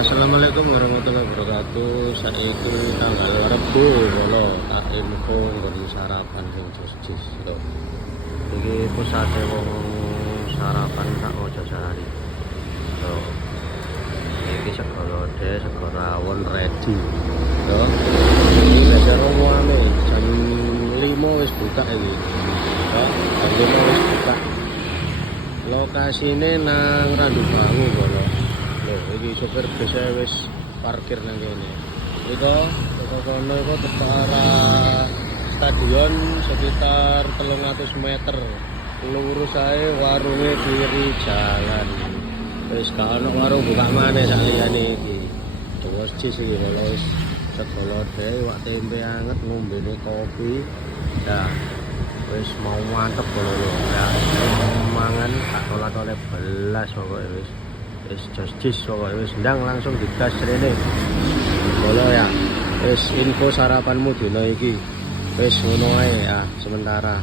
Assalamualaikum warahmatullahi wabarakatuh. Saiki tanggal Rebo kala tak info nggon sarapan sing jus-jus lho. Iki pusate wong sarapan sak Mojosari. Lho. Iki sego lodeh, sego rawon ready. Lho. Iki beda romoane jam 5 wis buka iki. Lho, jam 5 wis buka. Lokasine nang Randu Bangu kala. Iki sopir bisa wis parkir nang kene. Iku kono iku tekan arah stadion sekitar 300 meter. Lurus ae warunge kiri jalan. Wis gak ono warung buka maneh sak liyane iki. Terus cis iki lho wis sego lodeh, wak tempe anget, ngombene kopi. Ya wis mau mantep ngono lho. Ya mangan tak tolak-tolak belas pokoke wis. Wis jus pokoke wis ndang langsung digas rene. Bolo ya. Wis info sarapanmu dina iki. Wis ngono ae ya sementara.